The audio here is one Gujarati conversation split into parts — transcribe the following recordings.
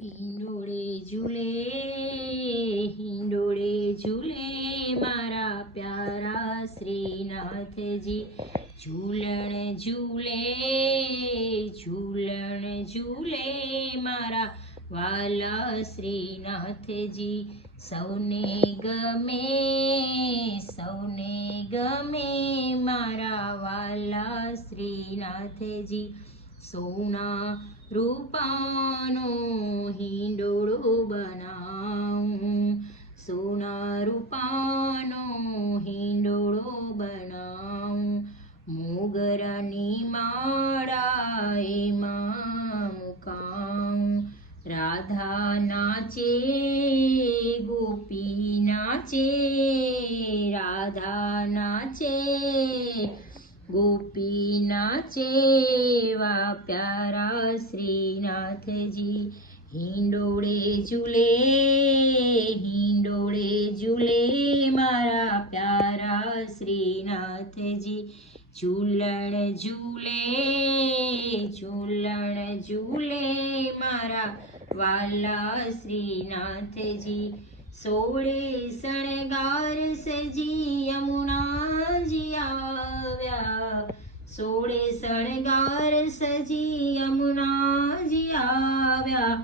હિંડોળે ઝૂલે મારા પ્યારા શ્રીનાથજી, ઝૂલણ ઝૂલે મારા વાલા શ્રીનાથજી, સૌને ગમે મારા વાલા શ્રીનાથજી, સોના રૂપાનો હિંડોળો બનાવું, સોના રૂપાનો હિંડોળો બનાવું, મોગરાની માળા એમાં મુકાવું, રાધા નાચે ગોપી નાચે, રાધા નાચે ગોપી નાચે વા પ્યારા શ્રીનાથજી, હિંડોળે ઝૂલે મારા પ્યારા શ્રીનાથજી, ઝૂલણ ઝૂલે મારા વાલા શ્રીનાથજી, સોળે શણગાર સજી યમુનાજી આવ્યા, સોળે શણગાર સજી યમુનાજી આવ્યા,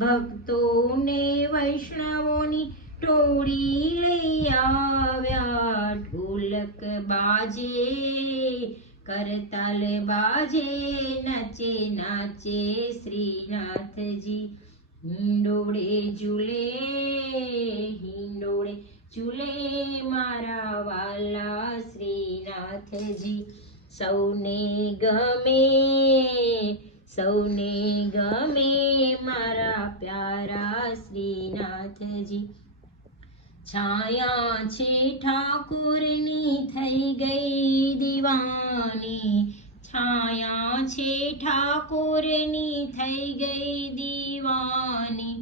ભક્તોને વૈષ્ણવોની ટોળી લઈ આવ્યા, ઢોલક બાજે કરતાલ બાજે, નાચે નાચે શ્રીનાથજી, હિંડોળે ઝૂલે મારા વાલા શ્રીનાથજી, સૌને ગમે મારા પ્યારા શ્રીનાથજી, છાયા છે ઠાકોરની થઈ ગઈ દીવાની, છાયા છે ઠાકોરની થઈ ગઈ દીવાની,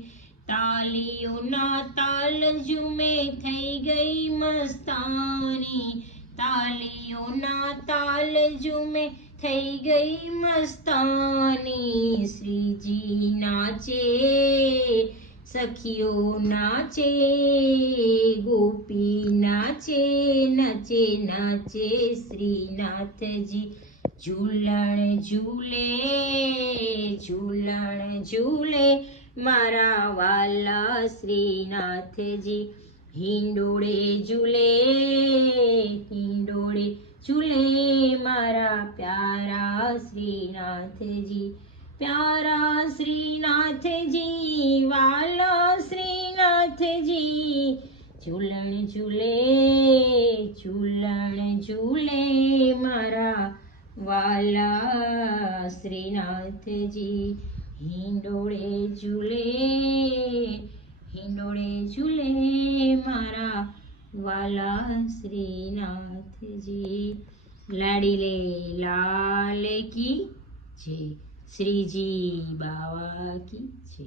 તાલીઓના તાલ ઝૂમે થઈ ગઈ મસ્તાની, તાલીઓના તાલ ઝૂમે થઈ ગઈ મસ્તાની, શ્રીજી નાચે સખીઓ નાચે, ગોપી નાચે નાચે શ્રીનાથજી, ઝૂલણ ઝૂલે મારા વાલા શ્રીનાથજી, હિંડોળે ઝૂલે મારા પ્યારા શ્રીનાથજી, પ્યારા શ્રીનાથજી વાલા શ્રીનાથજી, ઝૂલણ ઝૂલે મારા વાલા શ્રીનાથજી, હિંડોળે ઝૂલે મારા વાલા શ્રીનાથજી, લાડીલે લાલ કી જય, શ્રીજી બાવા કી જય।